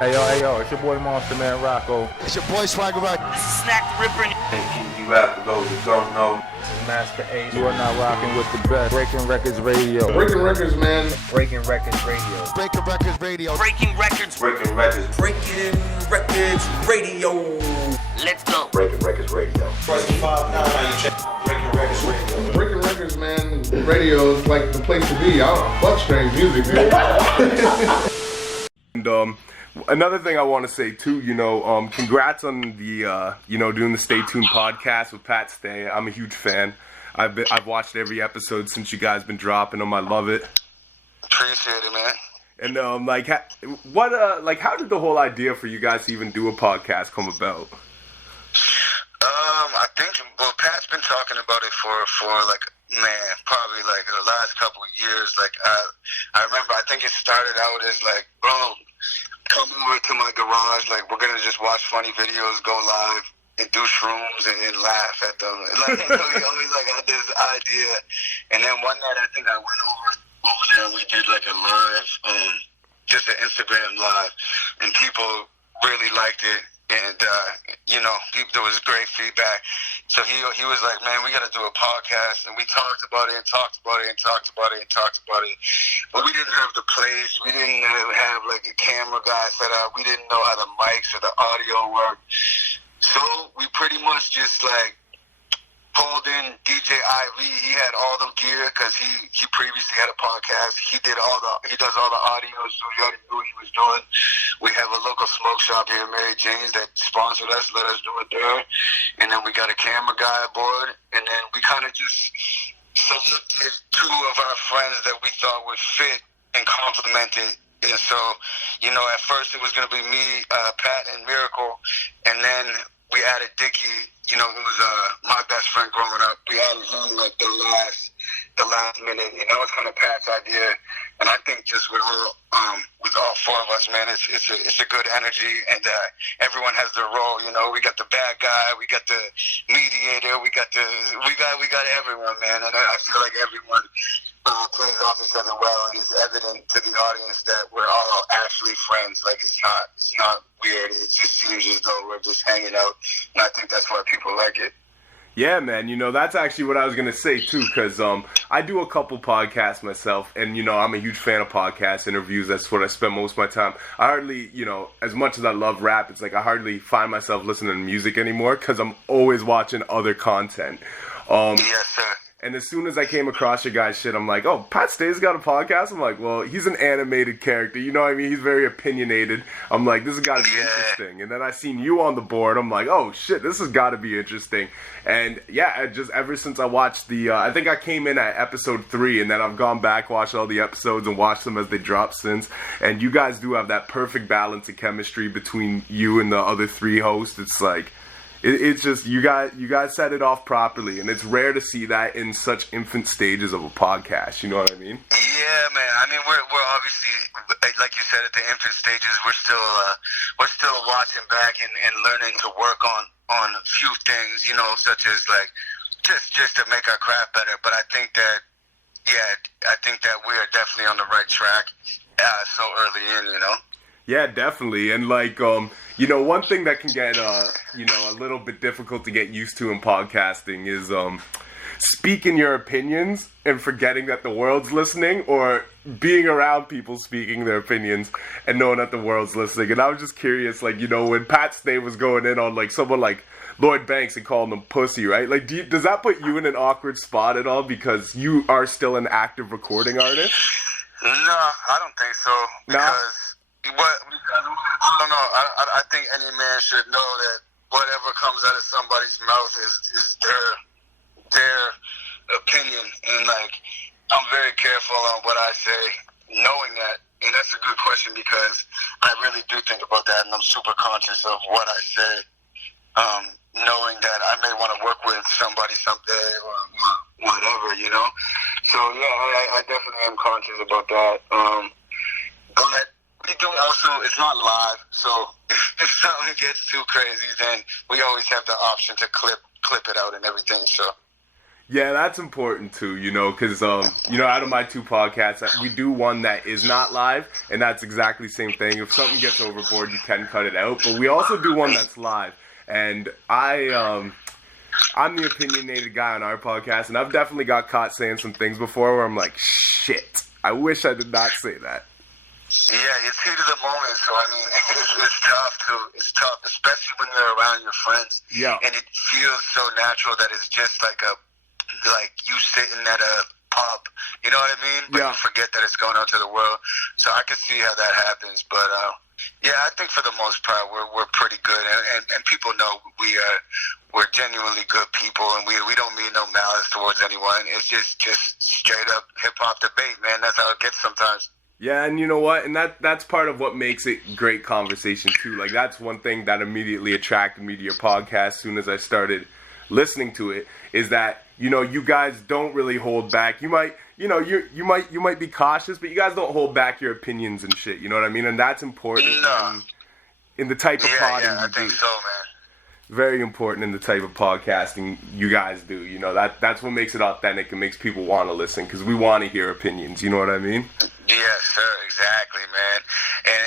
Hey yo, it's your boy Monster Man Rocco. It's your boy Swagger Rock. This is Snack the Ripper. And you have to go, you don't know. This is Master Ace. You are now rocking with the best. Breaking Records Radio. Breaking Records, man. Breaking Records Radio. Breaking Records Radio. Breaking Records. Breaking Records. Breaking Records Radio. Let's go. Breaking Records Radio. Press 5 now, how you check Breaking Records Radio. Breaking Records, man. Radio is like the place to be. I don't fuck strange music, dude. And another thing I want to say too, congrats on the doing the STAYtuned podcast with Pat Stay. I'm a huge fan. I've watched every episode since you guys been dropping them. I love it. Appreciate it, man. And how did the whole idea for you guys to even do a podcast come about? I think Pat's been talking about it for probably like the last couple of years. Like I remember, I think it started out as like, bro, come over to my garage, like we're gonna just watch funny videos, go live, and do shrooms and laugh at them. Like we always like had this idea, and then one night I think I went over there and we did like a live, just an Instagram live, and people really liked it. And, there was great feedback. So he was like, man, we got to do a podcast. And we talked about it and talked about it and talked about it and talked about it. But we didn't have the place. We didn't have like a camera guy set up. We didn't know how the mics or the audio worked. So we pretty much just like pulled in DJ Ivy. He had all the gear because he previously had a podcast. He does all the audio, so he already knew what he was doing. We have a local smoke shop here, Mary Jane's, that sponsored us, let us do it there. And then we got a camera guy aboard, and then we kind of just selected two of our friends that we thought would fit and complement it. And so, at first it was going to be me, Pat, and Miracle, and then we added Dickie. It was my best friend growing up. We added him like the last minute, and that was kind of Pat's idea. And I think just with all four of us, man, it's a good energy, and everyone has their role. We got the bad guy, we got the mediator, we got everyone, man. And I feel like everyone plays off each other well, and it's evident to the audience that we're all actually friends. Like it's not weird. It just seems as though we're just hanging out, and I think that's why people like it. Yeah, man, that's actually what I was going to say, too, because I do a couple podcasts myself, and, I'm a huge fan of podcast interviews. That's what I spend most of my time. I hardly, as much as I love rap, it's like I hardly find myself listening to music anymore because I'm always watching other content. Yes, sir. And as soon as I came across your guys' shit, I'm like, oh, Pat Stay's got a podcast? I'm like, well, he's an animated character. You know what I mean? He's very opinionated. I'm like, this has got to be interesting. And then I seen you on the board. I'm like, oh, shit, this has got to be interesting. And, yeah, just ever since I watched I think I came in at episode 3, and then I've gone back, watched all the episodes, and watched them as they drop since. And you guys do have that perfect balance of chemistry between you and the other 3 hosts. It's like... It's just you guys set it off properly, and it's rare to see that in such infant stages of a podcast. You know what I mean? Yeah, man. I mean, we're obviously, like you said, at the infant stages. We're still watching back and learning to work on a few things, such as like just to make our craft better. But I think that we are definitely on the right track so early in, Yeah, definitely. And one thing that can get, a little bit difficult to get used to in podcasting is speaking your opinions and forgetting that the world's listening, or being around people speaking their opinions and knowing that the world's listening. And I was just curious, when Pat Stay was going in on, someone like Lloyd Banks and calling them pussy, right? Does that put you in an awkward spot at all because you are still an active recording artist? No, I don't think so. Because... I don't know. I think any man should know that whatever comes out of somebody's mouth is their opinion, and I'm very careful on what I say, knowing that. And that's a good question because I really do think about that, and I'm super conscious of what I say, knowing that I may want to work with somebody someday or whatever, So yeah, I definitely am conscious about that. But we do also, it's not live, so if something gets too crazy, then we always have the option to clip it out and everything, so. Yeah, that's important too, you know, because, you know, out of my 2 podcasts, we do one that is not live, and that's exactly the same thing. If something gets overboard, you can cut it out, but we also do one that's live, and I'm the opinionated guy on our podcast, and I've definitely got caught saying some things before where I'm like, shit, I wish I did not say that. Yeah, it's heat of the moment, so I mean, it's tough, especially when you're around your friends. Yeah. And it feels so natural that it's just like you sitting at a pub, you know what I mean? But Yeah. you forget that it's going out to the world. So I can see how that happens, but yeah, I think for the most part we're pretty good, and people know we're genuinely good people, and we don't mean no malice towards anyone. It's just straight up hip hop debate, man. That's how it gets sometimes. Yeah, and you know what? And that's part of what makes it great conversation, too. Like, that's one thing that immediately attracted me to your podcast as soon as I started listening to it, is that, you know, you guys don't really hold back. You might, you know, you might be cautious, but you guys don't hold back your opinions and shit, you know what I mean? And that's important in the type of podding I you think do. so, man. Very important in the type of podcasting you guys do, you know. That's what makes it authentic and makes people want to listen, because we want to hear opinions, you know what I mean? Yes, sir, exactly, man.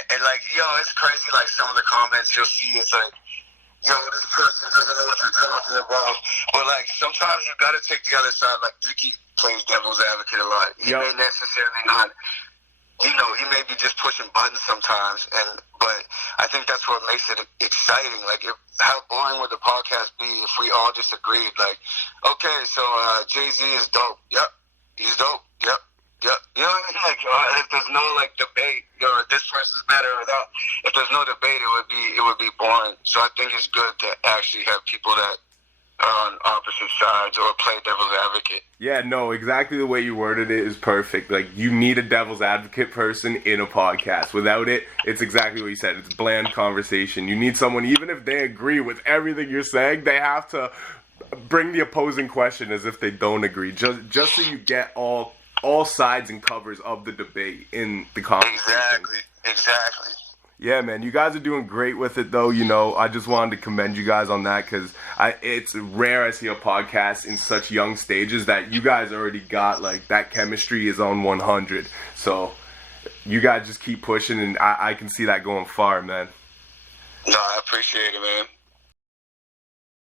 And like, yo, it's crazy, like, some of the comments you'll see, it's like, yo, this person doesn't know what you're talking about. But, like, sometimes you got to take the other side. Like, Ricky plays devil's advocate a lot. He may necessarily not, you know, he may be just pushing buttons sometimes, but I think that's what makes it exciting. Like, how boring would the podcast be if we all just agreed, like, okay, so Jay-Z is dope. Yep, he's dope. Yep. Yep. You know what I mean? Like, if there's no like debate, or this person's better or that, if there's no debate, it would be boring. So I think it's good to actually have people that are on opposite sides or play devil's advocate. Yeah, no, exactly the way you worded it is perfect. Like, you need a devil's advocate person in a podcast. Without it, it's exactly what you said. It's bland conversation. You need someone, even if they agree with everything you're saying, they have to bring the opposing question as if they don't agree, just so you get all sides and covers of the debate in the conversation. Exactly. Yeah, man, you guys are doing great with it, though. You know, I just wanted to commend you guys on that, because it's rare I see a podcast in such young stages that you guys already got, like, that chemistry is on 100. So you guys just keep pushing, and I can see that going far, man. No, I appreciate it, man.